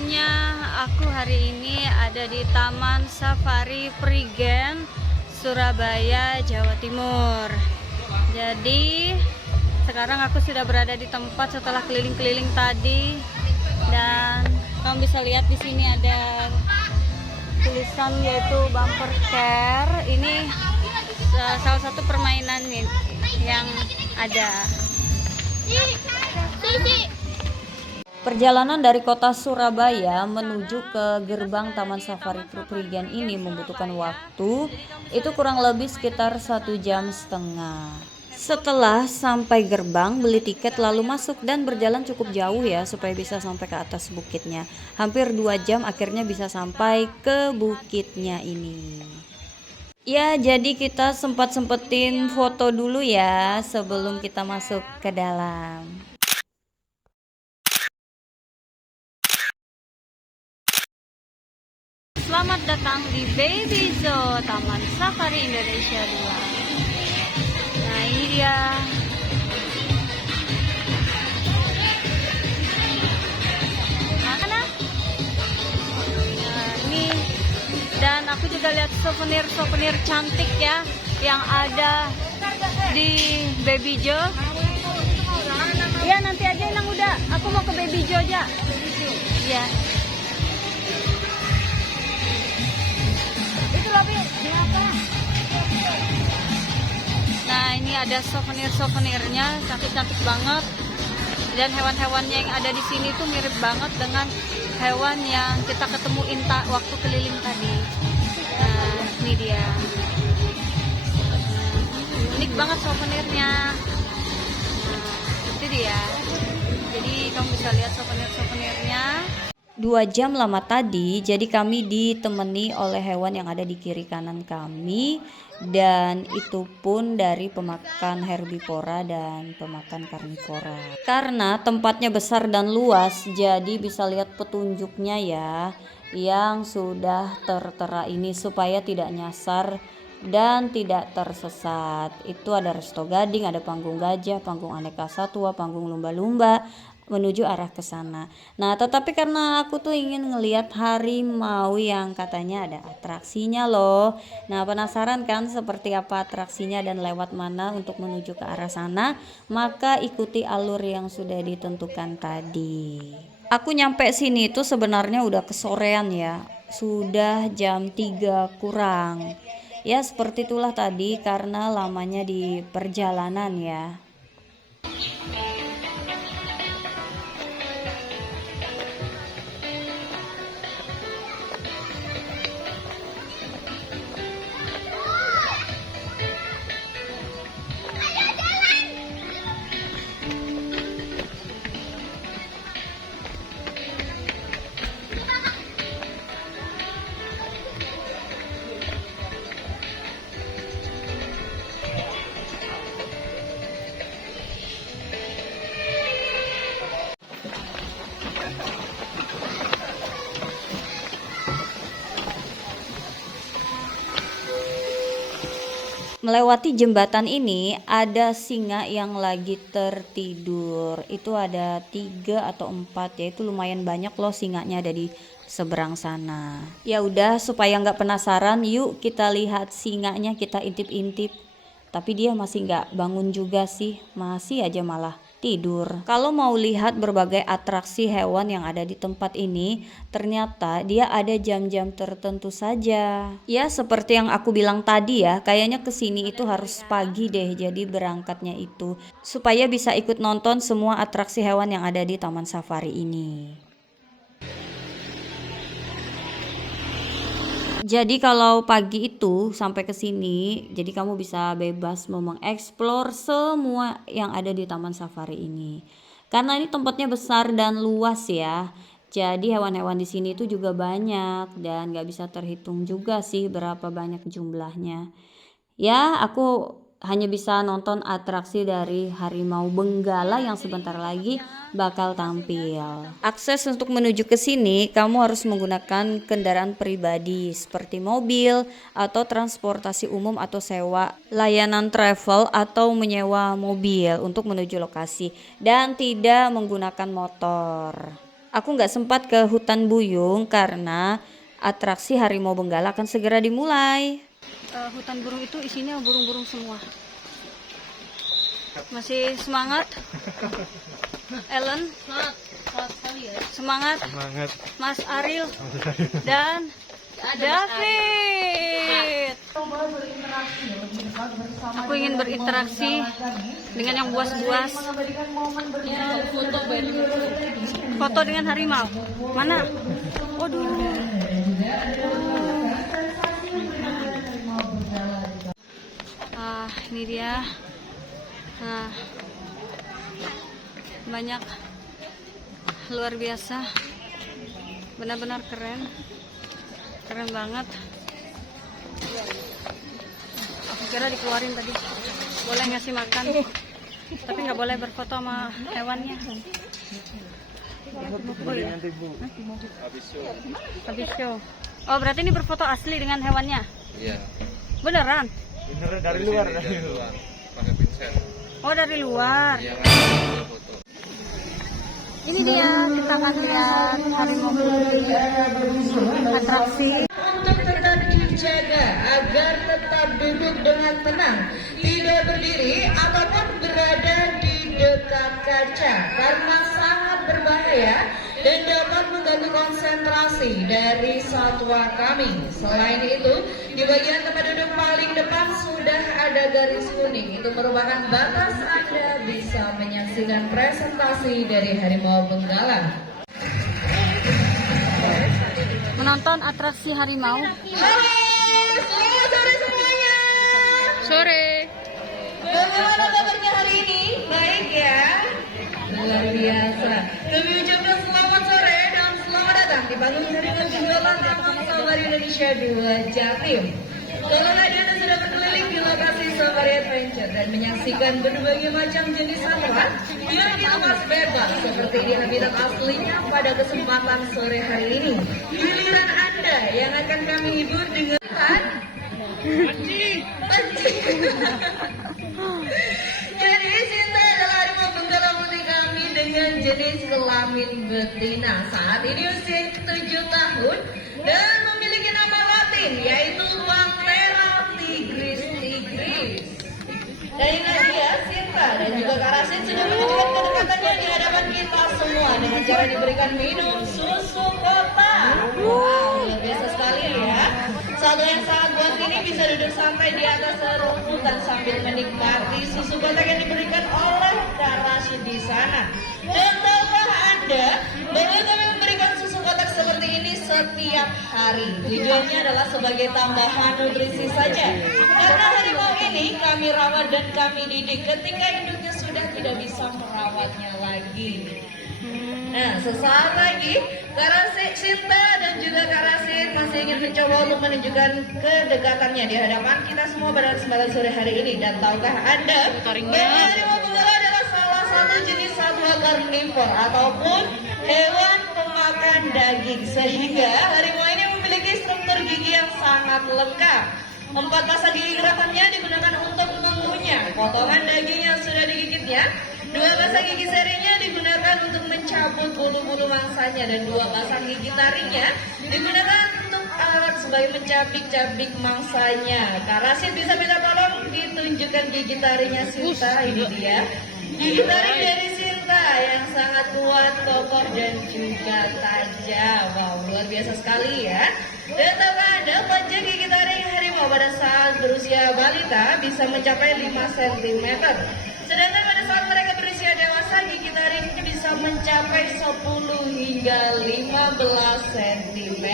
semuanya, aku hari ini ada di Taman Safari Prigen, Surabaya, Jawa Timur. Jadi sekarang aku sudah berada di tempat setelah keliling-keliling tadi, dan kamu bisa lihat di sini ada tulisan yaitu bumper car. Ini salah satu permainan yang ada. Perjalanan dari kota Surabaya menuju ke gerbang Taman Safari Prigen ini membutuhkan waktu itu kurang lebih sekitar 1,5 jam. Setelah sampai gerbang, beli tiket lalu masuk dan berjalan cukup jauh ya supaya bisa sampai ke atas bukitnya. Hampir 2 jam akhirnya bisa sampai ke bukitnya ini. Ya, jadi kita sempetin foto dulu ya sebelum kita masuk ke dalam. Selamat datang di Baby Zoo Taman Safari Indonesia 2. Nah, ini dia. Mana? Nah, ini. Dan aku juga lihat souvenir cantik ya yang ada di Baby Zoo. Iya, nanti aja yang udah. Aku mau ke Baby Zoo aja. Iya. Nah, ini ada souvenirnya, cantik-cantik banget. Dan hewan-hewannya yang ada di sini tuh mirip banget dengan hewan yang kita ketemuin waktu keliling tadi. Nah, ini dia. Unik banget souvenirnya. Nah, itu dia. Jadi kamu bisa lihat souvenirnya. 2 jam lama tadi, jadi kami ditemani oleh hewan yang ada di kiri kanan kami, dan itu pun dari pemakan herbivora dan pemakan karnivora. Karena tempatnya besar dan luas, jadi bisa lihat petunjuknya ya yang sudah tertera ini supaya tidak nyasar dan tidak tersesat. Itu ada resto gading, ada panggung gajah, panggung aneka satwa, panggung lumba-lumba menuju arah ke sana. Nah, tetapi karena aku tuh ingin ngelihat harimau yang katanya ada atraksinya loh. Nah, penasaran kan seperti apa atraksinya dan lewat mana untuk menuju ke arah sana? Maka ikuti alur yang sudah ditentukan tadi. Aku nyampe sini tuh sebenarnya udah kesorean ya. Sudah jam 3 kurang. Ya, seperti itulah tadi karena lamanya di perjalanan ya. Melewati jembatan ini ada singa yang lagi tertidur. Itu ada 3 atau 4 ya, itu lumayan banyak loh singanya ada di seberang sana. Ya udah, supaya nggak penasaran, yuk kita lihat singanya, kita intip-intip. Tapi dia masih nggak bangun juga sih, masih aja malah tidur. Kalau mau lihat berbagai atraksi hewan yang ada di tempat ini, ternyata dia ada jam-jam tertentu saja. Ya, seperti yang aku bilang tadi ya, kayaknya kesini itu harus pagi deh, jadi berangkatnya itu supaya bisa ikut nonton semua atraksi hewan yang ada di Taman Safari ini. Jadi kalau pagi itu sampai ke sini, jadi kamu bisa bebas mau mengeksplor semua yang ada di Taman Safari ini. Karena ini tempatnya besar dan luas ya. Jadi hewan-hewan di sini itu juga banyak dan gak bisa terhitung juga sih berapa banyak jumlahnya. Ya, aku hanya bisa nonton atraksi dari harimau Benggala yang sebentar lagi bakal tampil. Akses untuk menuju ke sini kamu harus menggunakan kendaraan pribadi seperti mobil atau transportasi umum atau sewa layanan travel atau menyewa mobil untuk menuju lokasi dan tidak menggunakan motor. Aku nggak sempat ke hutan Buyung karena atraksi Harimau Benggala akan segera dimulai. Hutan burung itu isinya burung-burung semua. Masih semangat? Ellen, semangat. Mas Ariel dan David. Aku ingin berinteraksi dengan yang buas-buas. Foto dengan harimau. Mana? Waduh. Ini dia. Nah, banyak, luar biasa, benar-benar keren banget. Aku kira dikeluarin tadi, boleh ngasih makan, tapi nggak boleh berfoto sama hewannya. Habis show. Oh, berarti ini berfoto asli dengan hewannya? Iya. Beneran? Beneran dari luar. Pakai pincel. Oh, dari luar. Iya, foto. Ini dia, kita akan lihat harimau atraksi. Untuk tetap dijaga agar tetap duduk dengan tenang, tidak berdiri ataupun berada di dekat kaca karena sangat berbahaya dan dapat mengganggu konsentrasi dari satwa kami. Selain itu, di bagian tempat duduk paling depan sudah ada garis kuning. Itu merupakan batas Anda bisa menyaksikan presentasi dari Harimau Benggala. Menonton atraksi harimau. Halo, selamat sore semuanya. Sore. Bagaimana kabarnya hari ini? Baik ya? Luar biasa. Kami ucapkan selamat sore dan selamat datang di panggung jaringan jualan Taman Safari Indonesia 2 Jatim. Kalau Anda sudah berkeliling di lokasi Safari Adventure dan menyaksikan berbagai macam jenis satwa yang dilepas bebas seperti di habitat aslinya pada kesempatan sore hari ini, giliran Anda yang akan kami hibur dengan panci. Jadi Sinta adalah harimau benggala putih kami dengan jenis kelamin betina. Saat ini usia 7 tahun dan memiliki nama latin yaitu Panthera tigris. Dan ini dia Sinta dan juga Karasin sudah menunjukkan kedekatannya di hadapan kita semua dengan cara diberikan minum susu kota. Wow, luar biasa sekali ya. Satu yang sangat buat ini bisa duduk santai di atas rumputan sambil menikmati susu kotak yang diberikan oleh Karasin di sana. Dan tahukah Anda bahwa kami memberikan susu kotak seperti ini setiap hari? Tujuannya adalah sebagai tambahan nutrisi saja. Karena harimau ini kami rawat dan kami didik ketika induknya sudah tidak bisa merawatnya lagi. Nah, sesaat lagi Sinta dan juga Karasin masih ingin mencoba untuk menunjukkan kedekatannya di hadapan kita semua pada kesempatan sore hari ini. Dan tahukah Anda bahwa harimau benggala adalah salah satu jenis satwa karnivor ataupun hewan pemakan daging, sehingga harimau ini memiliki struktur gigi yang sangat lengkap. 4 pasang gigi gerakannya digunakan untuk mengunyah potongan daging yang sudah digigitnya. 2 pasang gigi serinya digunakan untuk mencabut bulu-bulu mangsanya, dan 2 pasang gigi taringnya digunakan untuk alat sebagai mencabik-cabik mangsanya. Karasin bisa minta tolong ditunjukkan gigi taringnya Sinta. Ini dia gigi taring dari Sinta yang sangat kuat, kokoh dan juga tajam. Wow, luar biasa sekali ya. Dan tahukah Anda panjang gigi taring harimau pada saat berusia balita bisa mencapai 5 cm. Sedangkan pada saat mereka berusia dewasa, gigi taring bisa mencapai 10 hingga 15 cm.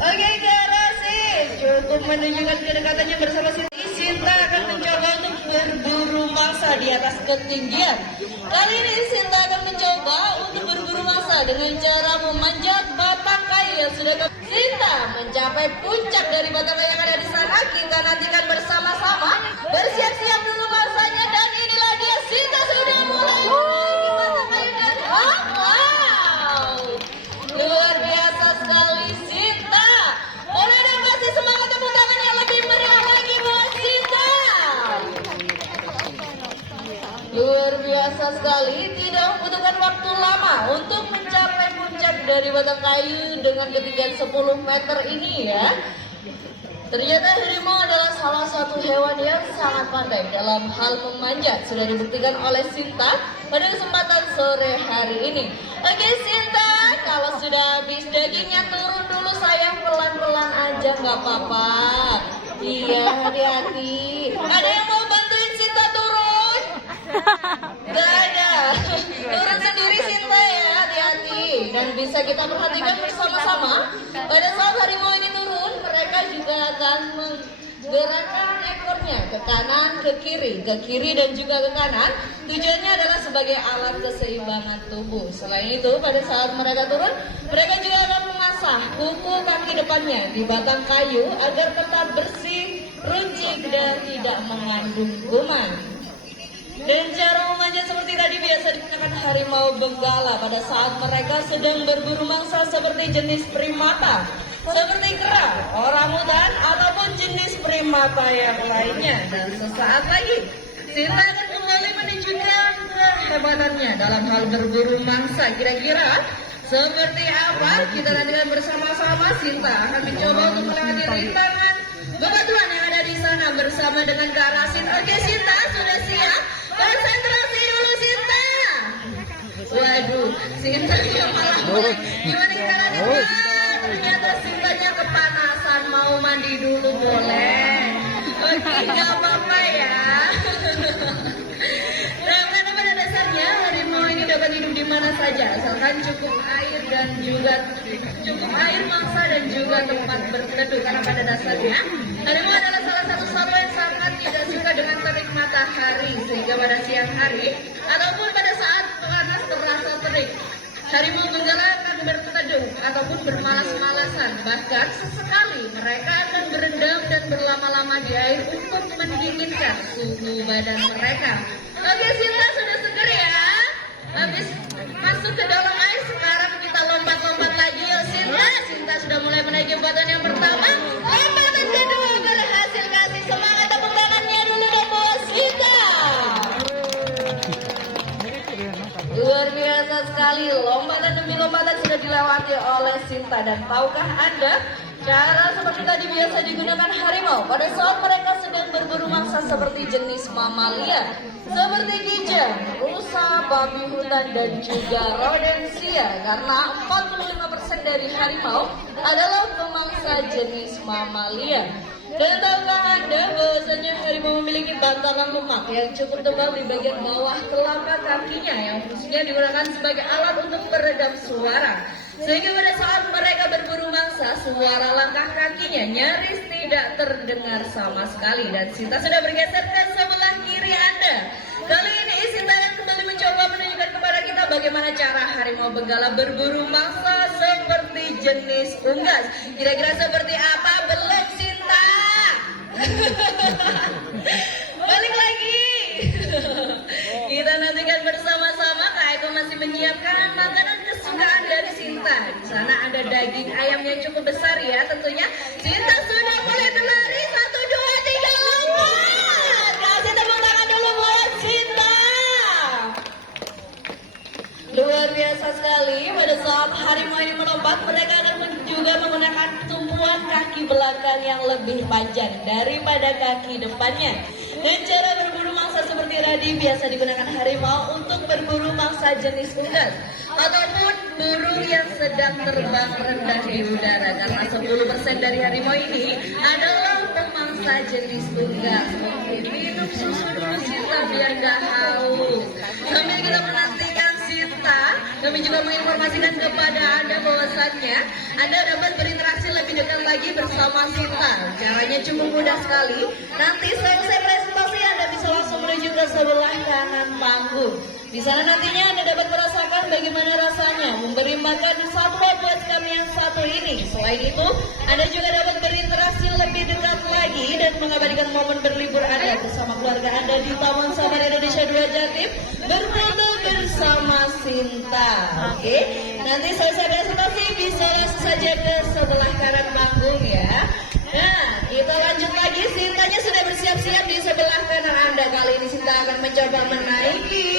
Oke, Karasin cukup menunjukkan kedekatannya bersama Sinta akan mencoba untuk berburu mangsa di atas ketinggian. Kali ini Sinta akan mencoba untuk berburu mangsa dengan cara memanjat batang kayu yang sudah Sinta mencapai puncak dari batang kayu yang ada di sana. Kita nantikan bersama-sama. Bersiap-siap dulu mangsanya, dan inilah dia Sinta sudah mulai menaiki batang kayu dan wow, luar biasa sekali Sinta. Boleh dong kasih semangat tepuk tangan yang lebih meriah lagi buat Sinta. Luar biasa biasa sekali tidak membutuhkan waktu lama untuk mencapai puncak dari batang kayu dengan ketinggian 10 meter ini ya. Ternyata harimau adalah salah satu hewan yang sangat pandai dalam hal memanjat. Sudah dibuktikan oleh Sinta pada kesempatan sore hari ini. Oke Sinta, kalau sudah habis dagingnya turun dulu sayang, pelan-pelan aja nggak apa-apa. Iya, hati-hati. Ada yang mau bantuin Sinta turun? Gak ada. Turun sendiri Sinta ya, hati-hati. Dan bisa kita perhatikan bersama-sama pada saat harimau ini turun, mereka juga akan menggerakkan ekornya ke kanan, ke kiri dan juga ke kanan. Tujuannya adalah sebagai alat keseimbangan tubuh. Selain itu, pada saat mereka turun, mereka juga akan mengasah kuku kaki depannya di batang kayu agar tetap bersih, runcing dan tidak mengandung kuman. Dan cara memanjat seperti tadi biasa digunakan harimau benggala pada saat mereka sedang berburu mangsa seperti jenis primata, seperti kera, orangutan, ataupun jenis primata yang lainnya. Dan sesaat lagi, Sinta akan kembali menunjukkan kehebatannya dalam hal berburu mangsa. Kira-kira seperti apa? Kita nantikan bersama-sama. Sinta akan mencoba untuk melewati rintangan bebatuan yang ada di sana bersama dengan Kak Rasin. Oke Sinta, sudah siap? Konsentrasi dulu Sinta. Waduh, Sinta malah mulai gimana caranya? Ternyata Sintanya kepanasan, mau mandi dulu boleh. Oke, nggak apa-apa ya. Nah, karena pada dasarnya harimau ini dapat hidup di mana saja, asalkan cukup air dan juga cukup air, mangsa dan juga tempat berteduh. Karena pada dasarnya harimau adalah salah satu satwa yang sangat tidak suka dengan terik matahari, sehingga pada siang hari ataupun pada saat panas terasa terik, harimau benggala akan berteduh ataupun bermalas-malasan. Bahkan sesekali mereka akan berendam dan berlama-lama di air untuk mendinginkan suhu badan mereka. Oke Sinta, sudah seger ya? Habis masuk ke dalam air, sekarang kita lompat-lompat lagi ya Sinta. Sinta sudah mulai menaiki batuan yang pertama. Lompatan kedua berhasil, kasih semangat tepuk tangannya dulu dong buat Sinta. Luar biasa sekali, lompatan demi lompatan sudah dilewati oleh Sinta. Dan tahukah Anda, cara seperti tadi biasa digunakan harimau pada saat mereka sedang berburu mangsa seperti jenis mamalia, seperti kijang, rusa, babi hutan, dan juga rodensia. Karena 45% dari harimau adalah pemangsa jenis mamalia. Dan tahukah Anda bahwasanya harimau memiliki bantalan lemak yang cukup tebal di bagian bawah telapak kakinya yang fungsinya digunakan sebagai alat untuk meredam suara. Sehingga pada saat mereka berburu mangsa, suara langkah kakinya nyaris tidak terdengar sama sekali. Dan Sinta sudah bergeser ke sebelah kiri Anda. Kali ini Sinta akan kembali mencoba menunjukkan kepada kita bagaimana cara harimau benggala berburu mangsa seperti jenis unggas. Kira-kira seperti apa? Belum Sinta. Balik lagi. Kita nantikan bersama-sama. Kak Eko masih menyiapkan makanan kesukaan dari Sinta. Di sana ada daging ayam yang cukup besar ya tentunya. Sinta sudah mulai berlari. 1, 2, 3, lompat. Kasih tepuk tangan dulu buat Sinta. Luar biasa sekali. Pada saat harimau ini melompat, mereka akan juga menggunakan tumpuan kaki belakang yang lebih panjang daripada kaki depannya. Dan cara berburu mangsa seperti tadi biasa digunakan harimau untuk berburu mangsa jenis unggas ataupun burung yang sedang terbang rendah di udara. Karena 10% dari harimau ini adalah pemangsa jenis unggas. Minum susu dulu Sinta biar gak haus. Sambil kita menantikan Sinta, kami juga menginformasikan kepada Anda bahwasannya Anda dapat berinteraksi lebih dekat lagi bersama Sinta. Caranya cukup mudah sekali. Nanti selesai presentasi Anda bisa langsung menuju ke sebelah kanan panggung. Di sana nantinya Anda dapat merasakan bagaimana rasanya memberi makan satwa buat kami yang satu ini. Selain itu, Anda juga dapat berinteraksi lebih dekat lagi dan mengabadikan momen berlibur Anda bersama keluarga Anda di Taman Safari Indonesia 2 Jatim berfoto bersama Sinta. Oke, nanti selesai presentasi bisa langsung saja ke sebelah kanan panggung ya. Nah, kita lanjut lagi. Sintanya sudah bersiap-siap di sebelah kanan Anda. Kali ini Sinta akan mencoba menaiki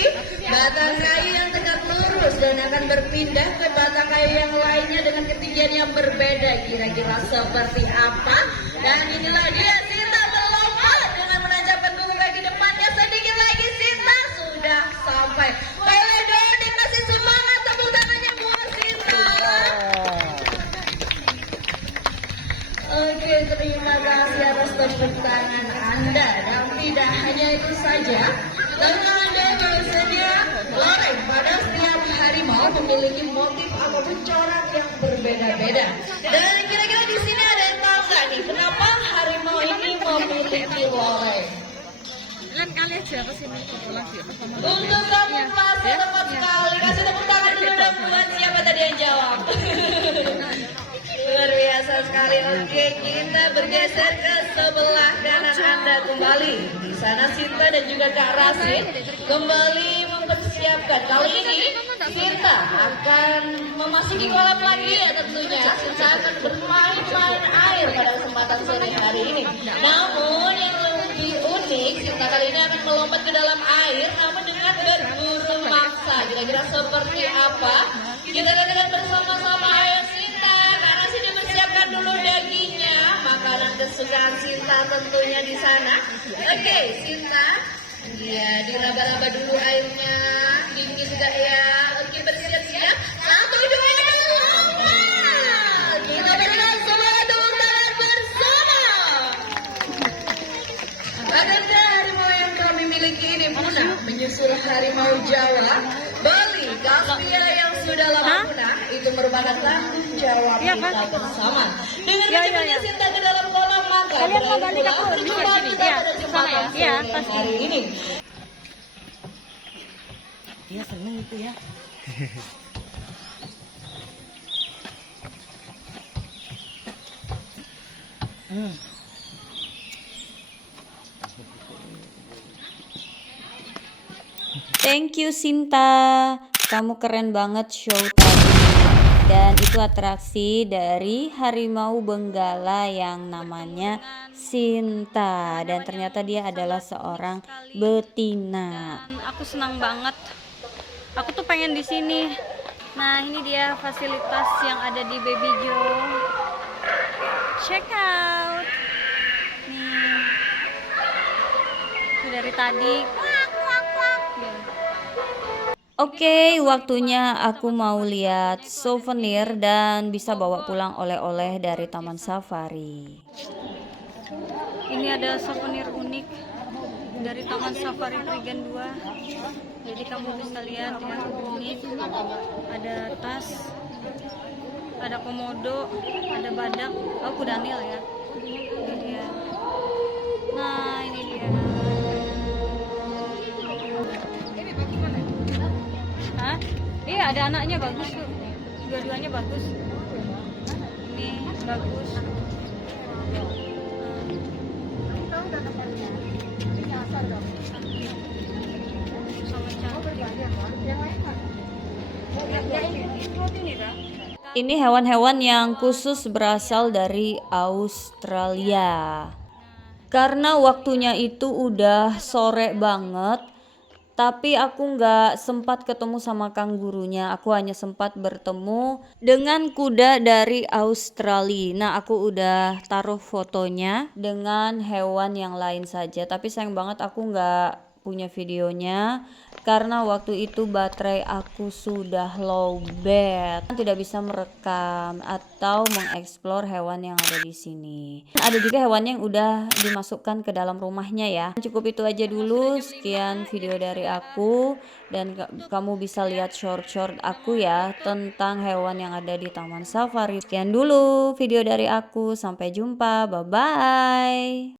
batang kayu yang tegak lurus dan akan berpindah ke batang kayu yang lainnya dengan ketinggian yang berbeda. Kira-kira seperti apa? Dan inilah dia, Sinta melompat dengan menancapkan kuku kaki depannya. Sedikit lagi Sinta sudah sampai. Boleh dong dikasih semangat, tepuk tangannya buat Sinta. Oke, terima kasih atas tepuk tangan Anda. Dan tidak hanya itu saja, tahukah Anda bahwasanya loreng pada setiap harimau memiliki motif ataupun corak yang berbeda-beda. Dan kira-kira di sini ada yang tahu nggak nih kenapa harimau ini memiliki loreng? Kan kali aja ke sini lagi. Untuk kamu masih tepat sekali. Kasih tepuk tangan dulu dong buat siapa tadi yang jawab. Luar biasa sekali. Oke, kita bergeser ke sebelah kanan Anda kembali. Di sana Sinta dan juga Kak Rasid kembali mempersiapkan. Kali ini Sinta akan memasuki kolam lagi ya tentunya. Sinta akan bermain-main air pada kesempatan sore hari ini. Namun yang lebih unik, Sinta kali ini akan melompat ke dalam air namun dengan berburu maksa. Kira-kira seperti apa? Kita lihat bersama-sama. Ayo Sinta, karena sini persiapkan dulu dagingnya, makanan kesukaan Sinta tentunya di sana. Oke, Sinta, ya diraba-raba dulu airnya, dingin gak ya? Oke, bersiap-siap. 1, 2, 3, kita berikan semangat tepuk tangan bersama. Adakah harimau yang kami miliki ini punah menyusul harimau Jawa, Bali, Kaspia yang sudah lama punah? Itu merupakan tanggung jawab kita bersama. Dengan kecepatnya Sinta ke dalam kolam maka Kalian mau balik pulang aku di kembali sini? pada Iya, kesempatan sana ya? Iya, sore pasti. hari ini. Iya seneng itu ya. Thank you Sinta, kamu keren banget show tadi. Dan itu atraksi dari harimau Benggala yang namanya Sinta. Dan ternyata dia adalah seorang betina. Aku senang banget. Aku tuh pengen di sini. Nah ini dia fasilitas yang ada di Baby Joe. Check out. Nih. Itu dari tadi. Oke, waktunya aku mau lihat souvenir dan bisa bawa pulang oleh-oleh dari Taman Safari. Ini ada souvenir unik dari Taman Safari Prigen 2. Jadi kamu bisa lihat ya, unik. Ada tas, ada komodo, ada badak. Oh, kudanil ya. Ini dia. Nah, ini dia. Hah? Iya ada anaknya bagus tuh. Dua-duanya bagus. Ini bagus. Ini hewan-hewan yang khusus berasal dari Australia. Karena waktunya itu udah sore banget, tapi aku nggak sempat ketemu sama kangurunya. Aku hanya sempat bertemu dengan kuda dari Australia. Nah aku udah taruh fotonya dengan hewan yang lain saja. Tapi sayang banget aku nggak punya videonya karena waktu itu baterai aku sudah low bat, tidak bisa merekam atau mengeksplor hewan yang ada di sini. Ada juga hewan yang udah dimasukkan ke dalam rumahnya ya. Cukup itu aja dulu, sekian video dari aku dan kamu bisa lihat short aku ya tentang hewan yang ada di Taman Safari. Sekian dulu video dari aku, sampai jumpa, bye bye.